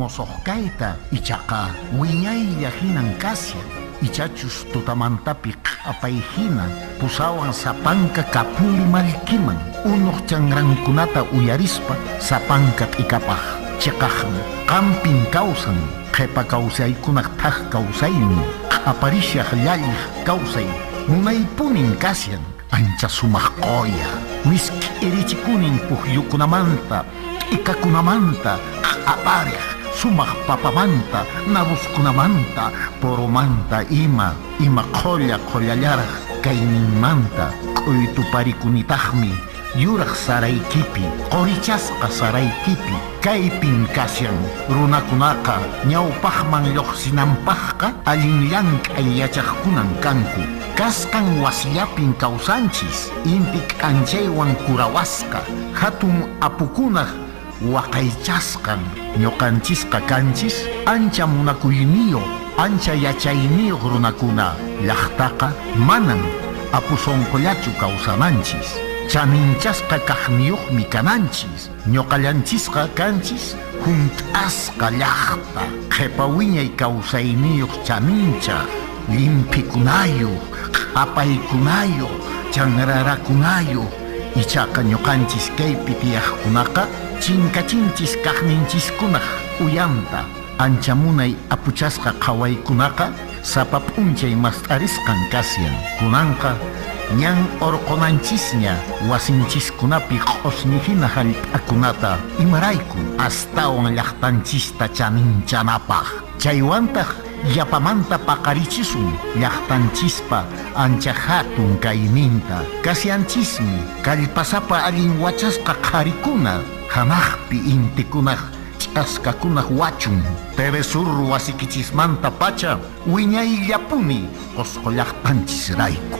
Mosohkaita ichaqa wiñaylla hinan kasyan ichachus tutamantapi q'apayhina pusawan sapanka kapuli malkiman unuq chanrankunata uyarispa sapanka t'ikapaq chiqaqmi qampin kawsan qhipa kawsaykunaq thaq kawsaymi q'aparishaq llalliq kawsay munaypunin kasyan ancha sumaq qoya miski irichikunin puhyukunamanta t'ikakunamanta q'apariq sumaq papamanta, nabuskunamanta, poromanta ima qollallaraq kayninmanta, q'uytuparikunitaqmi, yuraq saraykipi, qorichasqa saraykipi, kaypin kasyan runakunaqa ñawpaqman lluqsinanpaqqa allin llank'ay yachaqkunan kanku. Kasqan wasiyapin kawsanchis, inti k'anchaywan kurawasqa, hatun apukunaq waqaychasqan ñuqanchisqa kanchis ancha munakuyniyo ancha yachayniyuq runakuna llaqtaqa manan apusonqollachu kawsananchis chaninchasqa kaqniyuqmi kananchis ñuqallanchisqa kanchis hunt'asqa llaqta qhipa wiñay kawsayniyuq chaninchaq limpikunayuq q'apaykunayuq chanrarakunayuq ichaqa ñuqanchis kaypi tiyaqkunaqa chinkachinchis kaqninchiskunaq uyanta ancha munay apuchasqa qhawaykunaqa sapa p'unchay mast'arisqan kasyan kunanqa ñan orqonanchisña wasinchiskunapi q'osnihina hallp'akunata imarayku astawan llaqtanchista chaninchanapaq chaywantaq llapamanta paqarichisun llaqtanchispa ancha hatun kayninta kasyanchismi kallpasapa allin wachasqa qharikuna hanaqpi intikunaq ch'askakunaq wachun Teresur wasikichismanta pacha wiñayllapuni qosqo llaqtanchisrayku.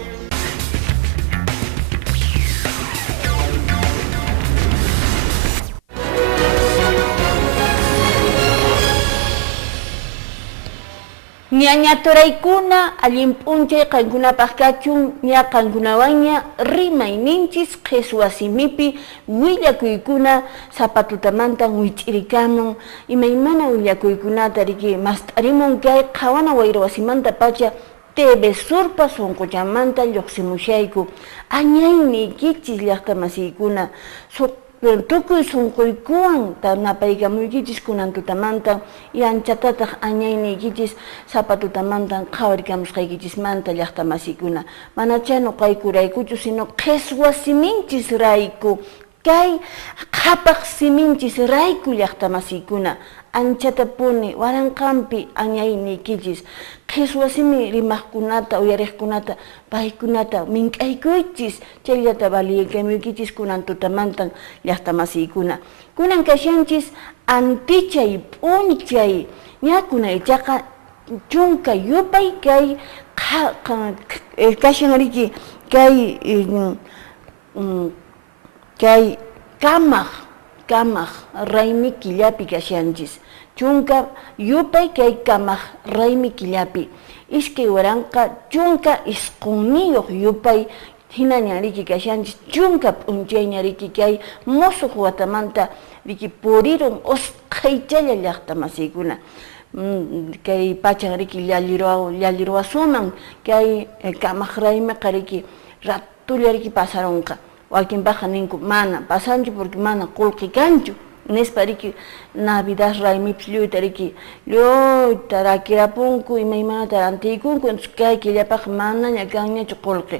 Ñañaturaykuna allin p'unchay qankunapaq kachun ña qankunawanña rimayninchis qhichwasimipi willakuykuna sapatutamantan wich'irikamun imaymana willakuykunata riki mast'arimun kay qhawana wayra wasimanta pacha TV Surpa sunqullamanta lluqsimushayku añaynikichis llaqta masiykuna tukuy sunquykuwan napaykamuykichis kunan tutamanta y anchatataq añaynikichis sapatutamantan qhawarikamusqaykichismanta llaqta masiykuna mana chaynu qaykuraykuchu sino qhichwasiminchis rayku kay qhapaq siminchis rayku llaqta masiykuna anchata puni waranqanpi añaynikichis qhichwasimi rimaqkunata uyariqkunata paykunata mink'aykuychis chayllata valiyaykamuykichis kunan tutamantan llaqta masiykuna kunan kashanchis antichay p'unchay ñakuna ichaqa chunka yupay kay kashan riki kay kamaq raymi killapi kashanchis chunka yupay kay kamaq raymi killapi iskay waranqa chunka isqunniyuq yupay hinaña riki kashanchis chunka p'unchayña riki kay musuq watamanta riki purirun usqhaychalla llaqta masiykuna kay pachan riki llallirwasuman kay kamaq raymiqa riki ratulla riki pasarunqa wakinpaqa ninku mana pasanchu porque mana qullqi kanchu nispa riki Navidad raymipis lluyta riki lluyta rakirapunku imaymanata rantiykunku entonces kay killapaqa manaña kanñachu qullqi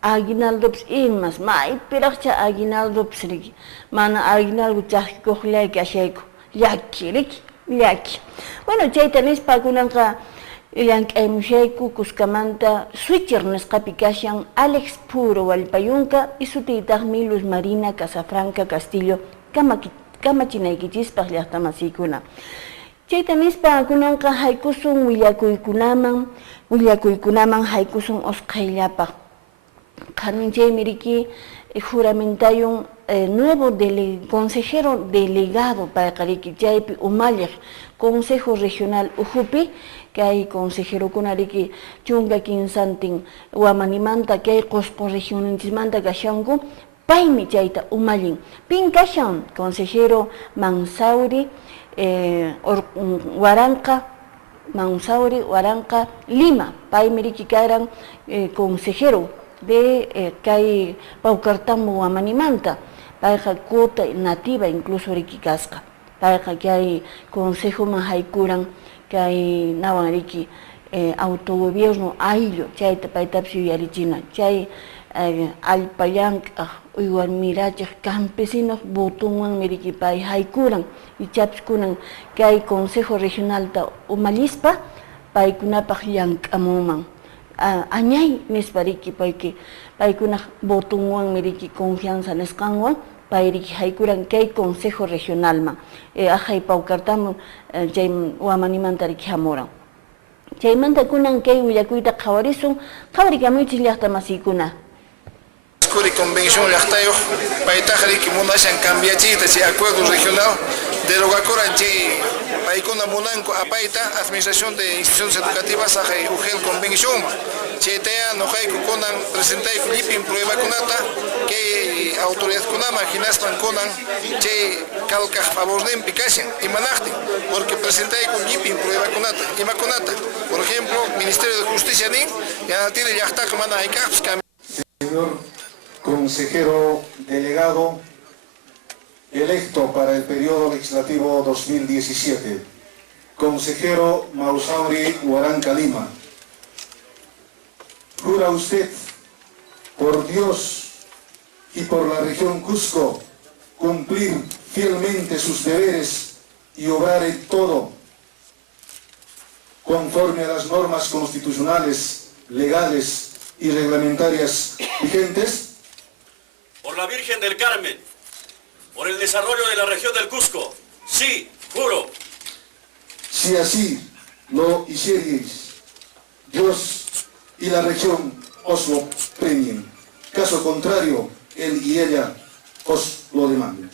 aguinaldopis imas maypiraqcha aguinaldopis riki mana aguinaldo chaqkikuqllayki ashayku llaki riki llaki bueno chayta nispa kunanqa llank'aymushayku kuskamanta switcher nisqapi kashan Alex Puro Wallpayunqa y sutiytaqmi Luz Marina Casafranca Castillo kamachinaykichispaq llaqta masiykuna chayta nispa kunanqa haykusun willakuykunaman haykusun usqhayllapaq qhaninchaymi riki juramentayun nuevo consejero delegado payqa riki chaypi umalliq Consejo Regional Ujupi kay consejerokuna riki chunka kinsantin wamanimanta kay qusqu regionanchismanta kashanku paymi chayta umallin pin kashan consejero Mansauri Huaranca Mansauri, Huaranca Lima, pay miriki karan consejero de kay Paucartambo Guamanimanta, payqa kuta nativa incluso riki kasqa, payqa kay consejo mahaykuran kay nawan riki autogobierno ayllu chayta paytapish yuyarichina, chay allpallank'aq uywan mirachiq campesinos botonwan miriki pay haykuran ichapish kunan kay consejo regionalta umallispa paykunapaq llank'amunman añay nispa riki payki paykunaq botonwan miriki confianza nisqanwan pay riki haykuran kay consejo regionalman ajay Paucartambo chay Guamanimanta riki hamuran chaymanta kunan kay willakuyta qhawarisun qhawarikamunchis llaqta masiykuna. Kuri convención llaqtayoq paytaqa riki munashan cambiachiyta chay acuerdo regional derogakuran chay paykuna munanku apayta administración de instituciones educativas ajay ugel convención chaytaya nuqayku kunan presentayku llipin pruebakunata kay autoridadkunaman hinaspan kunan chay kalkaq favorninpi kashan imanaqtin porque presentayku llipin pruebakunata imakunata por ejemplo Ministerio de Justicia nin yanatiri llaqtaqa mana haykaqpis. Señor consejero delegado electo para el periodo legislativo 2017, consejero Mausauri Huaranca Lima, ¿jura usted por Dios y por la región Cusco cumplir fielmente sus deberes y obrar en todo conforme a las normas constitucionales, legales y reglamentarias vigentes? Por la Virgen del Carmen, por el desarrollo de la región del Cusco, sí, juro. Si así lo hicierais, Dios y la región os lo premien. Caso contrario, él y ella os lo demanden.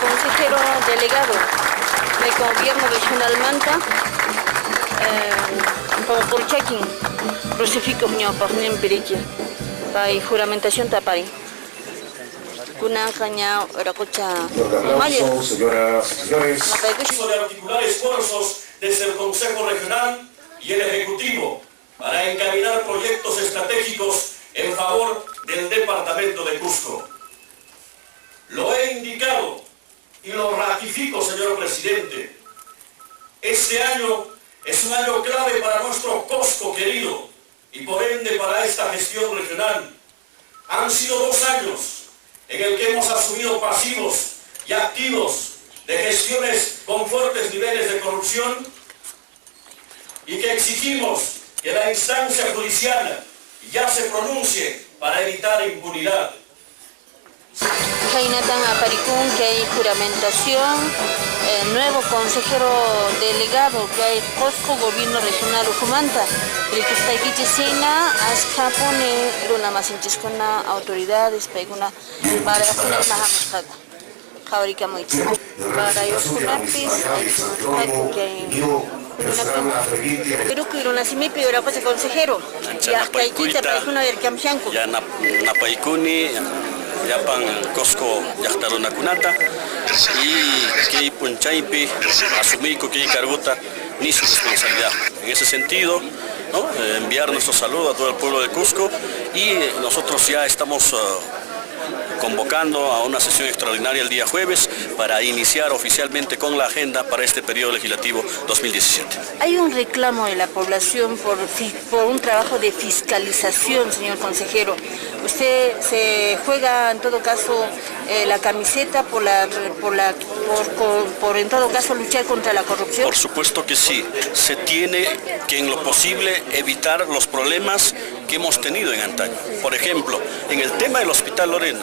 Consejero delegado del gobierno regional Manta, por checking, crucifijo ño pagnen perique, para juramentación tapari. Kunan caña racocha maya. Señoras y señores. De articular esfuerzos desde el Consejo Regional y el Ejecutivo para encaminar proyectos estratégicos en favor del departamento de Cusco. Lo he indicado y lo ratifico, señor presidente. Este año es un año clave para nuestro Cusco querido y por ende para esta gestión regional. Han sido 2 años en el que hemos asumido pasivos y activos de gestiones con fuertes niveles de corrupción y que exigimos que la instancia judicial ya se pronuncie para evitar impunidad. Jainatan Aparicún, que hay juramentación, nuevo consejero delegado, que hay Cusco, gobierno regional Ujumanta, el que está aquí Chisina, Azcapone, Luna Masinchiskuna, autoridades, Peguna, para Junas Mahamusada, Jaurica Moitz, para Yosunapis, pero que era nacimiento era pues consejero, ya que hay quita para una del Camchanco. Ya Napaikuni, Yapan Cusco Yachtaruna Kunata y que Punchaipi asumí que cargota ni su responsabilidad. En ese sentido, ¿no? Enviar nuestro saludo a todo el pueblo de Cusco y nosotros ya estamos convocando a una sesión extraordinaria el día jueves para iniciar oficialmente con la agenda para este periodo legislativo 2017. Hay un reclamo de la población por un trabajo de fiscalización, señor consejero. ¿Usted se juega en todo caso la camiseta por en todo caso luchar contra la corrupción? Por supuesto que sí. Se tiene que en lo posible evitar los problemas que hemos tenido en antaño. Por ejemplo, en el tema del Hospital Lorena,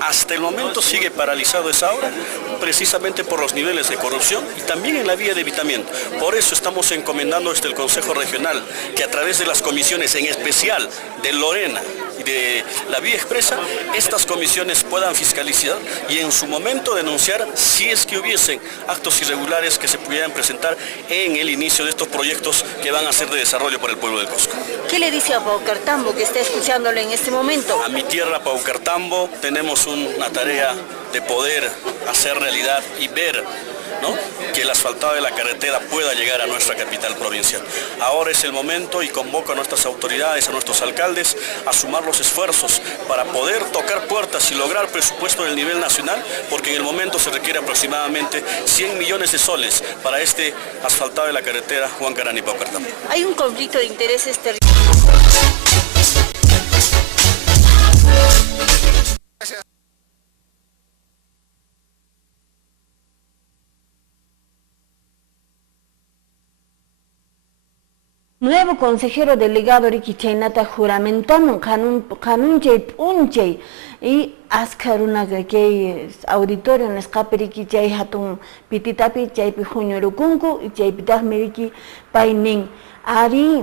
hasta el momento sigue paralizado esa obra precisamente por los niveles de corrupción y también en la vía de evitamiento. Por eso estamos encomendando desde el Consejo Regional que a través de las comisiones, en especial de Lorena y de la vía expresa, estas comisiones puedan fiscalizar y en su momento denunciar si es que hubiesen actos irregulares que se pudieran presentar en el inicio de estos proyectos que van a ser de desarrollo para el pueblo del Cusco. ¿Qué le dice a Paucartambo que está escuchándolo en este momento? A mi tierra, Paucartambo, tenemos una tarea de poder hacer realidad y ver, ¿no?, que el asfaltado de la carretera pueda llegar a nuestra capital provincial. Ahora es el momento y convoco a nuestras autoridades, a nuestros alcaldes, a sumar los esfuerzos para poder tocar puertas y lograr presupuesto del nivel nacional, porque en el momento se requiere aproximadamente 100 millones de soles para este asfaltado de la carretera Huancarani-Paucartambo. Hay un conflicto de intereses territoriales. Nuevo consejero delegado Ricky Chaynata juramentaron Kanunchay Punchay y Askaruna que auditorio en escape Ricky Chay Hatun Pititapi Chaypi Junyorukunku y Chaypitah Meriki Painin Ari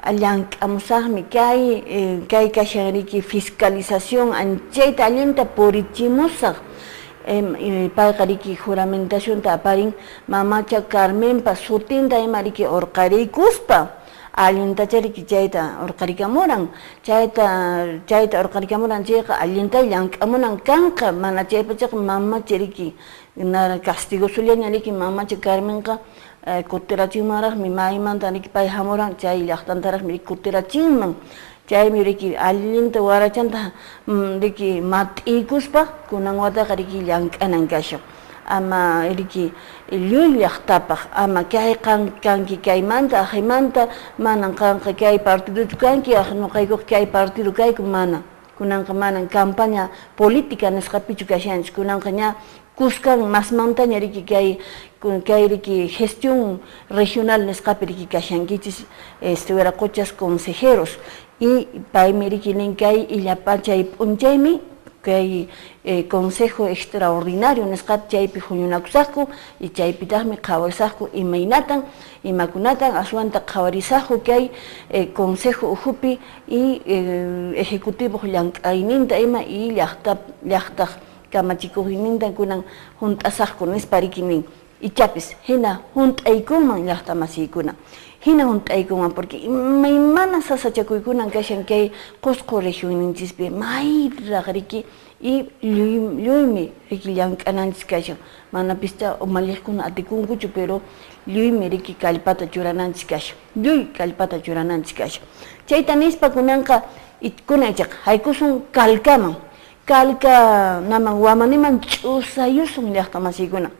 Alyank Amusahmi Kai Kashariki fiscalización Anchayta Alienta Porichimusak. Paikariki juramentación taparin mamacha Carmen pasutinda emariki orqari kuspa alienta chariki chayta orqarikamuran chayta orqarikamuran chayqa alienta llankamunan kanqa mana chaypachaq mama chariki na castigo sullañariki mamacha Carmenqa kutirachimaraqmi maymanta niki pay hamuran chay llaqtantaraqmi kutirachinman chaymi riki allinta warachanta riki mat'ikuspa kunan wataqa riki llank'anan kashan ama riki lluy llaqtapaq ama kay kanki kaymanta ahaymanta manan kanqa kay partido kanki nuqaykuqa kay partido kayku mana kunanqa manan campaña política nisqapichu kashanchik kunanqa ña Cuscan masmanta ña riki kay riki gestión regional nisqapi riki kashankichis wiraquchas consejeros y paimiri ninkay illapachay p'unchaymi kay consejo extraordinario nisqapi chaypi huñunakusaqku y chaypitaqmi qhawarisaqku imakunatan aswanta qhawarisaqku kay consejo ujupi y ejecutivo llank'ayninta ima y llaqtaq kamachikuqninta kunan hunt'asaqku nispa rikinin ichapis hina hunt'aykunman llaqta masiykuna hina hunt'aykunman porque imaymana sasachakuykunan kashan kay Cusco regioninchikpi mayraq riki y lluymi riki llank'ananchis kashan mana pista umalliqkuna atikunkuchu pero lluymi riki kallpata churananchis kashan lluy kallpata churananchis kashan chayta nispa kunanqa kunaychaq haykusun kalkaman kalka naman wamaniman ch'usayusun llaqta masiykuna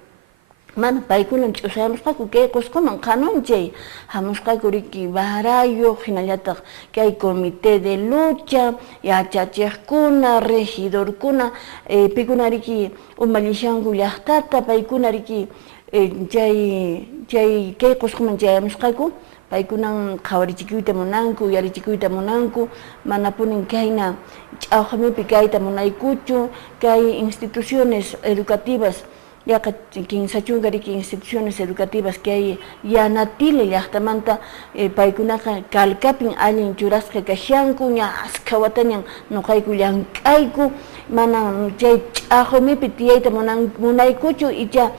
mana paykuna ch'usayamusqaku kay Cuscoman qanunchay hamusqaku riki barayo hinallataq kay comité de lucha yachachiqkuna regidorkuna pikuna riki umallishanku llaqtata paykuna riki chay kay Cuscoman chayamusqaku paykunan qhawarichikuyta munanku yarichikuyta munanku mana punin kayna ch'awqamipi kayta munaykuchu kay instituciones educativas yaqa kinsachunqa riki instituciones educativas kay yanatili llaqtamanta paykunaqa kalkapin allin churasqa kashanku ña askha watañan nuqayku llank'ayku mana chay ch'awqamipi tiyayta munaykuchu icha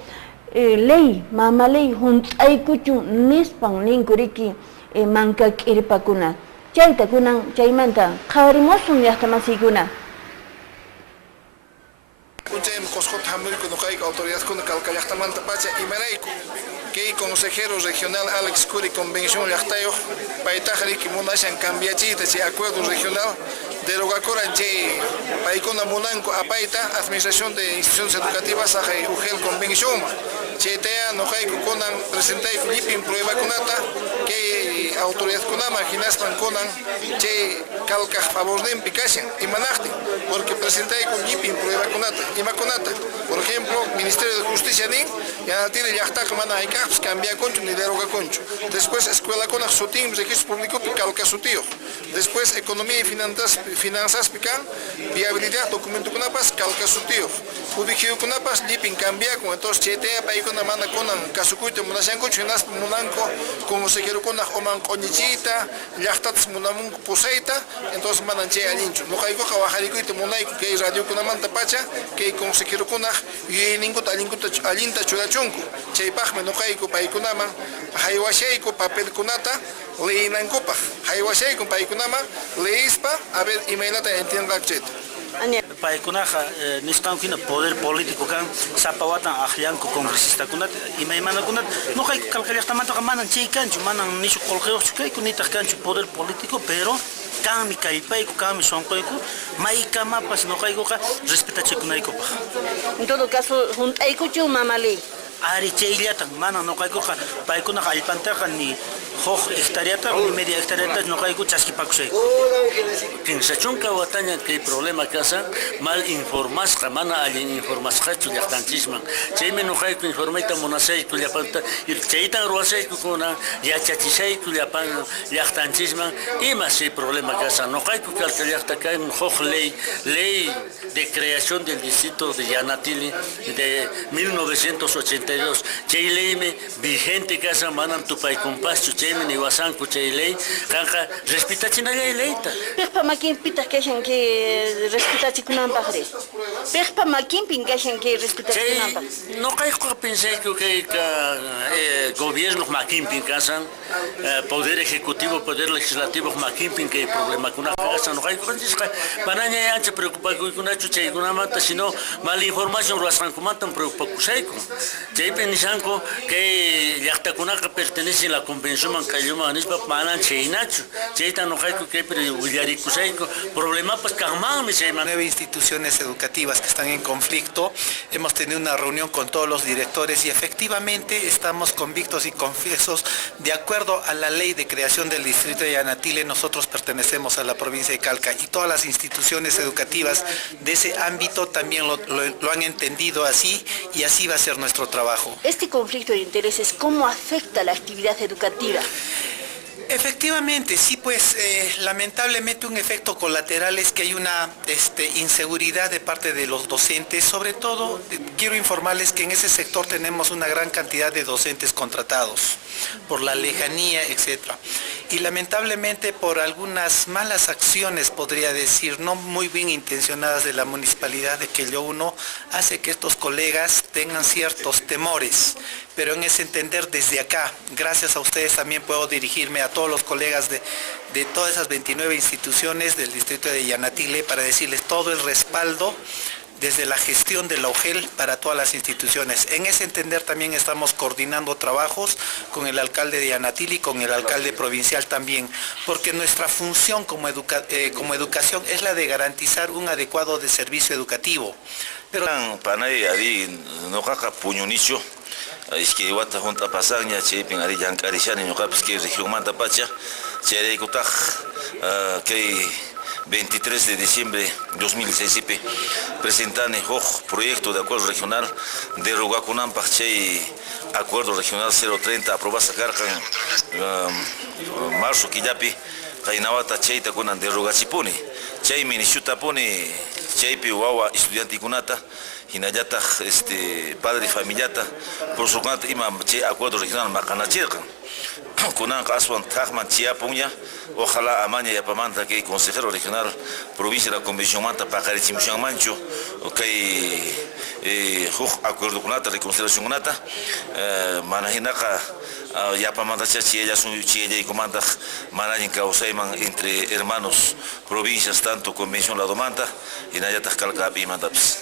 ley mama ley hunt'aykuchu nispan ninku riki manka k'irpakuna chayta kunan chaymanta qhawarimusun llaqta masiykuna Kunchay Cuscota hamurku nuqayku autoridadkuna kalka llaqtamanta pacha imarayku kay consejero regional Alex Curi convención llaqtayuq paytaqa riki munashan cambiachiyta chay acuerdo regional derogakuran chay paykuna munanku apayta administración de instituciones educativas sahay ugel convención chaytaya nuqayku kunan presentayku llipin pruebakunata kay autoridadkunama hinaspan kunan chay kalkaq favorninpi kashan imanaqtin porque presentayku llipin pruebakunata imakunata por ejemplo Ministerio de Justicia sianin, Yanatili llaqtaqa mana hayk'aqpas cambiakunchu ni derogakunchu. Después escuelakunaq sutin registro públicopi calca sutiyuq. Después economía y finanzas pican, viabilidad documentukunapas calca sutiyuq. Ubiciyukunapas lipin cambiakun, entonces chetea paykuna mana kunan kasukuyta munashankuchu hinaspa munanku consejerokunaq oman q'uñichiyta, llaqtatas munamunku pusayta, entonces manan chay allinchu. Nuqaykuqa wajarikuyta munayku kay radiokunamanta pacha, kay consejerokunaq yuyayninkuta allinta churachunku. Chaypaqmi nuqayku paykunaman haywashayku papelkunata leyinankupaq. Haywashayku paykunaman leispa a ver imaynata entiendaqchayta. Paykunaqa nisqankuna poder político kan sapawatan aqllanku congresista kunata imaymanakunata nuqayku kalqallaqtamantaqa manan chay kanchu manan nishu qolqiyuqchu kayku nitaq kanchu poder político pero kanmi kallpayku kanmi sonqayku maykamapas nuqaykuqa respetachikunaykupak. En todo caso, juntaykuchu mamaley. Ari chayllatan mana nuqaykuqa paykunaqa allpantaqa ni huk hectareata ni media hectareata nuqayku chaskipakusayku. Kinsachunka wataña kay problema kasa mal informasqa mana allin informasqachu llaqtanchisman. Chaymi nuqayku informayta munasayku llapanta chaytan ruwasayku kuna yachachisayku llapan llaqtanchisman ima si problema kasa. Nuqayku kalkallaqta kay huk ley de creación del distrito de Yanatili de 1982. Chay leymi vigente kasa manan tupaykumpaschu chaymi niwasanku chay ley kanqa respetachinallay leyta. Piqpa makinpitaq kashan que respetachikunanpaqri. Piqpa makinpin kashan que respetachikunanpaq. Nuqaykuqa pensayku kay gobierno makinpin kasan poder ejecutivo, poder legislativo makinpin kay problemakunaqa kasan nuqaykuqa nisqa manaña ancha preocupakuykunachu chaykunamanta sino mal información ruwasqankumantan preocupakusayku. Chaypi nishanku kay llaqtakunaqa pertenecen a la convención mancayuma nispa manan chaynachu. Chayta nuqayku kaypi willarikusayku problemapas kanmanmi chayman. 9 instituciones educativas que están en conflicto. Hemos tenido una reunión con todos los directores y efectivamente estamos convictos y confiesos de acuerdo a la ley de creación del distrito de Yanatile. Nosotros pertenecemos a la provincia de Calca y todas las instituciones educativas de ese ámbito también lo han entendido así y así va a ser nuestro trabajo. Este conflicto de intereses, ¿cómo afecta la actividad educativa? Efectivamente, sí, pues lamentablemente un efecto colateral es que hay una inseguridad de parte de los docentes. Sobre todo, quiero informarles que en ese sector tenemos una gran cantidad de docentes contratados por la lejanía, etc. Y lamentablemente por algunas malas acciones, podría decir, no muy bien intencionadas de la municipalidad, de que uno hace que estos colegas tengan ciertos temores. Pero en ese entender desde acá, gracias a ustedes también puedo dirigirme a todos los colegas de todas esas 29 instituciones del distrito de Yanatile para decirles todo el respaldo desde la gestión de la UGEL para todas las instituciones. En ese entender también estamos coordinando trabajos con el alcalde de Yanatile y con el alcalde provincial también, porque nuestra función como educación es la de garantizar un adecuado de servicio educativo. Pero es que wata junta pasagna chepin ari yankarishani ñuqapis kay regiónmanta pacha chayraykutaq kay 23 de diciembre 2016 presentane huk proyecto de acuerdo regional derogakunanpaq chay acuerdo regional 030 aprobasa karqan marzo killapi qaynawata chayta kunan derogachipuni chaymi nishutapuni chaypi wawa estudiantikunata hinallataq padre familiata por su cuenta ima chay acuerdo regional maqanachirqan kunanqa aswan thaqman chiapunña ojalá amaña yapamanta kay consejero regional provincia de la convención manta paqarichimushanmanchu kay huk acuerdo kunata reconciliación kunata mana hinaqa yapamanta chiyaykumanta manallin kawsayman entre hermanos provincias tanto convención ladomanta hinallataq kalkapi imantapis.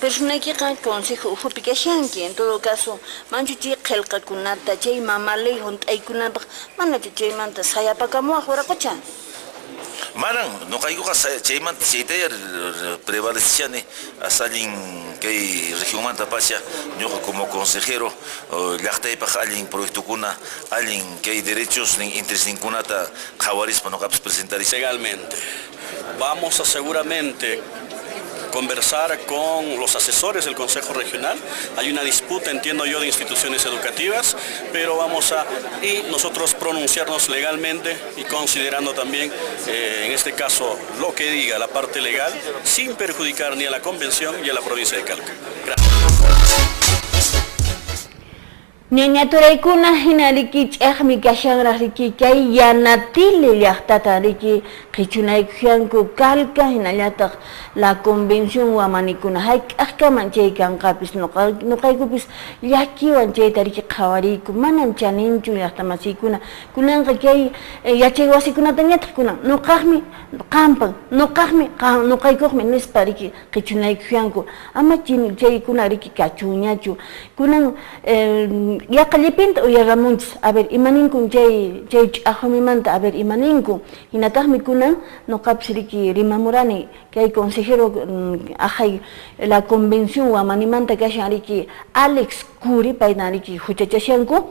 Personakiqa consejo uhupi kashanki, en todo caso, manchuchi qillqakunata, chay mamalay hunt'aykunapaq, manachu chaymanta sayapakamuwaq waraqucha. Manan, nuqaykuqa chaymanta chaytaya prevalecichani asallin kay regiónmanta pacha ñuqa como consejero llaqtaypaq allin proyectukuna allin kay derechos nin interesninkunata qhawarispa nuqapis presentarispa. Legalmente, vamos a seguramente conversar con los asesores del Consejo Regional. Hay una disputa, entiendo yo, de instituciones educativas, pero y nosotros pronunciarnos legalmente y considerando también, en este caso, lo que diga la parte legal, sin perjudicar ni a la Convención ni a la provincia de Calca. Gracias. Ñañaturaykuna hina riki ch'aqmi kashanraq riki kay yanatili llaqtata riki qichunaykuyanku Calca hinallataq la convención wamanikuna hayk'aqkaman chay kanqapis nuqaykupis llakiwan chayta riki qhawariyku manan chaninchu llaqtamasiykuna kunanqa kay yachay wasikunata ñataq kunan nuqaqmi qampan nuqaykuqmi nispa riki qichunaykuyanku ama chaykuna riki kachuñachu kunan yaqallipinta uyaramunchis a ver imaninkun chay ch'aqumimanta a ver imaninkun hinataqmi kunan nuqapis riki rimamurani kay consejero ajay la convención wamanimanta kashan riki Alex Curi payta riki huchachashanku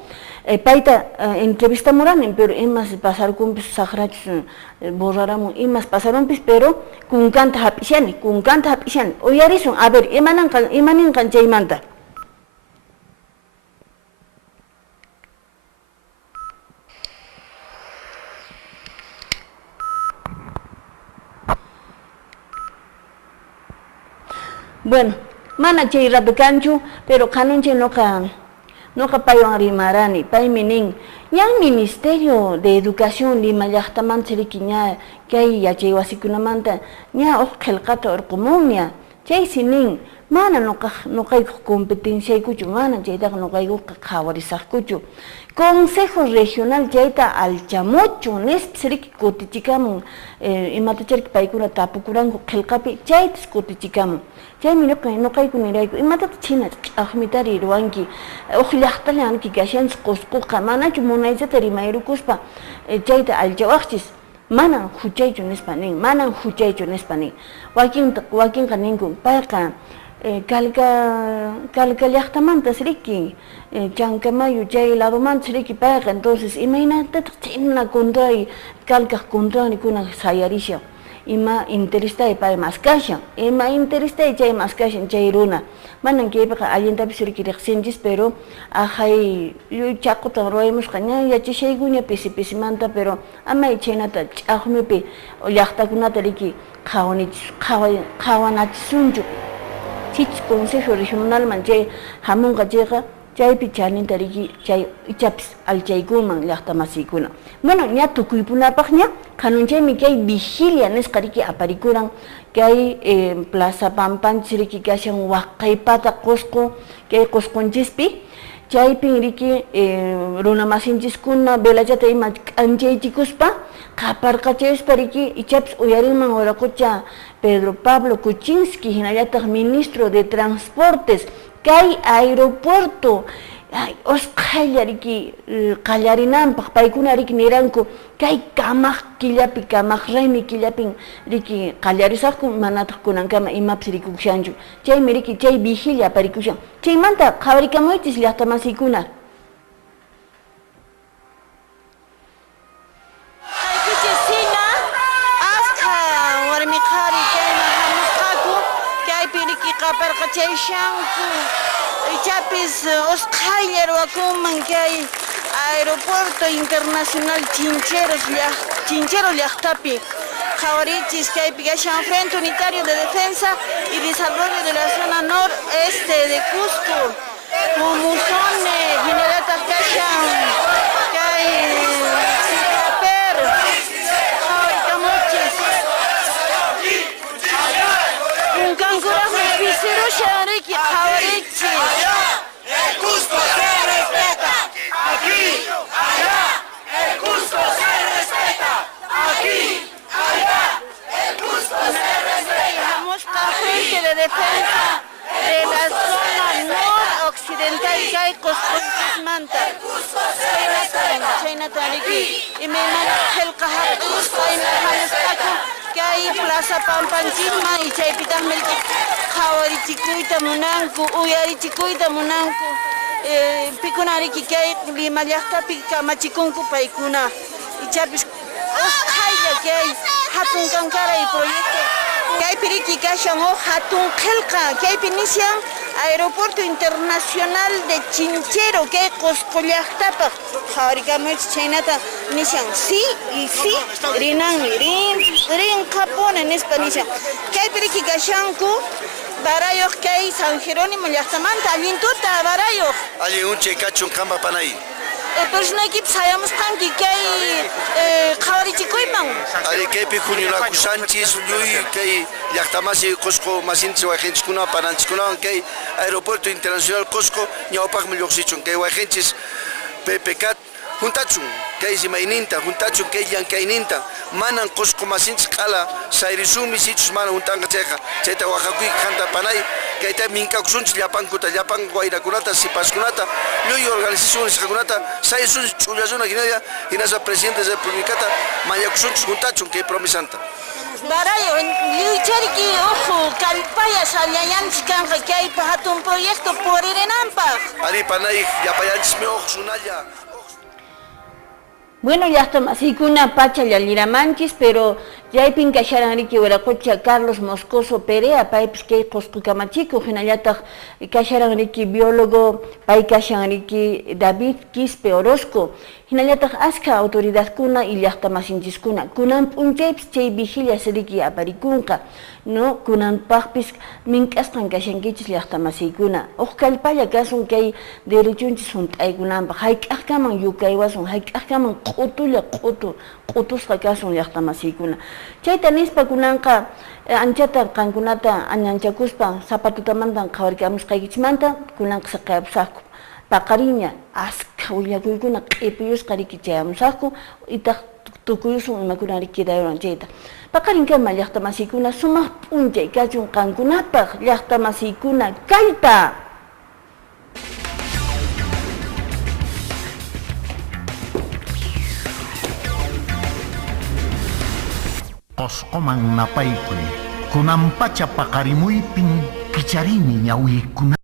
payta entrevistamurani pero imas pasarkunpis saqrachus borraramun imas pasarunpis pero kunkanta hap'ishani uyarisun a ver imaninqan chaymanta. Bueno, mana chay rato kanchu, pero kanunche noqa paywan rimarani, paymi nin, ñan Ministerio de Educación Lima llaqtamanta riki ña kay yachay wasikunamanta ña uq qillqata urqumunña, chaysi nin, mana nuqaykuq competenciaykuchu, mana chaytaqa nuqaykuqa qhawarisaqkuchu. Consejo Regional chayta alchamuchu, nispis riki kutichikamun, imatachariki paykuna tapukuranku qillqapi, chaytas kutichikamun. Chaymi nuqayku nirayku, imatata china ch'aqmitari ruwanki, uq llaqtallanki kashanchis qusquqa, manachu munaysata rimayrukuspa chayta alchawaqchis, manan huchaychu nispa nin, wakinqa ninkun, payqa Calca llaqtamantas riki, Chancamayo chay ladomantas riki payqa, entonces imaynatataq chayna contray, Calcaq contrarikuna sayarisha. Ima interestay pay maskashan, ima interestay chay maskashan chay runa. Manan kaypiqa allintapis riki riqsinchis, pero ajay chaquta ruwaymusqa ña yachashaykuña pisi-pisimanta, pero amay chaynata ch'aqmipi llaqtakunata riki qhawanachissunchu. Chich Consejo Regionalman chay hamunqa chayqa chaypi chaninta riki chay ichapis alchaykunman llaqtamasiykuna. Bueno, ña tukuypunapaq ña kanunchaymi kay vigilia nisqa riki aparikuran kay Plaza Pampanchis riki kashan waqaypata qusqu kay qusqunchispi chaypin riki runamasinchiskuna velachata ima k'anchaychikuspa qaparqachayuspa riki ichapis uyarinman waraqucha Pedro Pablo Kuczynski hinallataq ministro de Transportes kay aeropuerto usqhaylla riki qallarinanpaq paykuna riki niranku kay kamaq raymi killapin riki qallarisaqku manataq kunankama imapis rikukushanchu chaymi riki chay vigilia aparikushan chaymanta qhawarikamunchis llaqtamasiykuna. Ichapis usqhaylla ruwakunman kay Aeropuerto Internacional Chinchero llaqtapi qhawarichis kaypi kashan Frente Unitario de Defensa y Desarrollo de la Zona Noreste de Cusco Mumuzone hinallataq kashan kay Sicaper qhawarikamunchis kunkankuraqmi pisirusha riki qhawarichis. El Cusco se respeta, aquí, allá, el Cusco se respeta, aquí, allá, el Cusco se respeta. Frente de Defensa de la Zona Noroccidental kay Cusconchismanta chaynata riki imaymana qillqa haq'us qayna hamusqaku kay Plaza Pampanchikman y chaypitaqmi qhawarichikuyta munanku, uyarichikuyta munanku, pikuna riki kay Lima llaqtapi kamachikunku paykuna, ichapis usqhaylla kay hatun kankaray proyecto Kaypiriki kashan hatun qilqa kaypi nishan Aeropuerto Internacional de Chinchero kay Qusqu llaqtapaq qhawarikamunchis chaynata nishan sí y sí rinanmi rin qapuni nispa nishan kaypiriki kashanku barayoq kay San Jerónimo llaqtamanta allintuta barayoq allin unchay kachun qamba panay personaykipis hayamusqanki kay qhawarichikuyman ari kaypi huñunakusanchis lluy kay llaqtamasi Qusqu masinchis wayqinchiskuna pananchikunawan kay Aeropuerto Internacional Qusqu ñawpaqmi lluqsichun kay wayqinchis PPCAT juntachun kay simayninta juntachun kay llankayninta manan Qusqu masinchis qala sayrisumi sichus mana juntanqa chayta waqhakuy qanta panay kayta minkakusunchis llapankuta llapan wayrakunata sipaskunata lluy organización nisqakunata sayrisunchis ch'ullasuna hinasa presidente de la Republicata mañakusunchis juntachun kay promisanta Barayo, liuchariki ojo, kalpayas allayanchis kanqa kaypa hatun proyecto puririnanpaq. Ari panay yapayanchis ojo sunalla. Bueno, ya está masikuna pacha llalliramanchis, pero ya kasharanriki waraqucha Carlos Moscoso Perea, paypis kay Qusqu kamachiku, hinallataq kasharanriki biólogo, pay kasharanriki David Quispe Orozco, hinallataq aska autoridadkuna y llaqtamasinchiskuna, kunan p'unchaypis chay vigilia siriki aparikunqa, no kunanpaqpis mink'asqan kashankichis llaqtamasikuna, kallpalla kasun kay derechunchis hunt'aykunanpaq, hayk'aqkaman yukaywasun, hayk'aqkaman qutusqa kasun llaqtamasikuna. Chayta nispa kunanqa anchata qankunata añanchakuspa zapatutamantan qhawarikamusqaykichimanta kunanqa saqayapusaqku. Paqariña aska willakuykuna q'ipiyusqa riki chayamusaqku itaq tukuyusun imakuna riki dayuran chayta. Paqarinkama llaqtamasikuna sumaq p'unchay kachun qankunapaq llaqtamasikuna kallpa. Qusquman napaykuy, kunan pacha paqarimuypin kicharini ñawiykuna.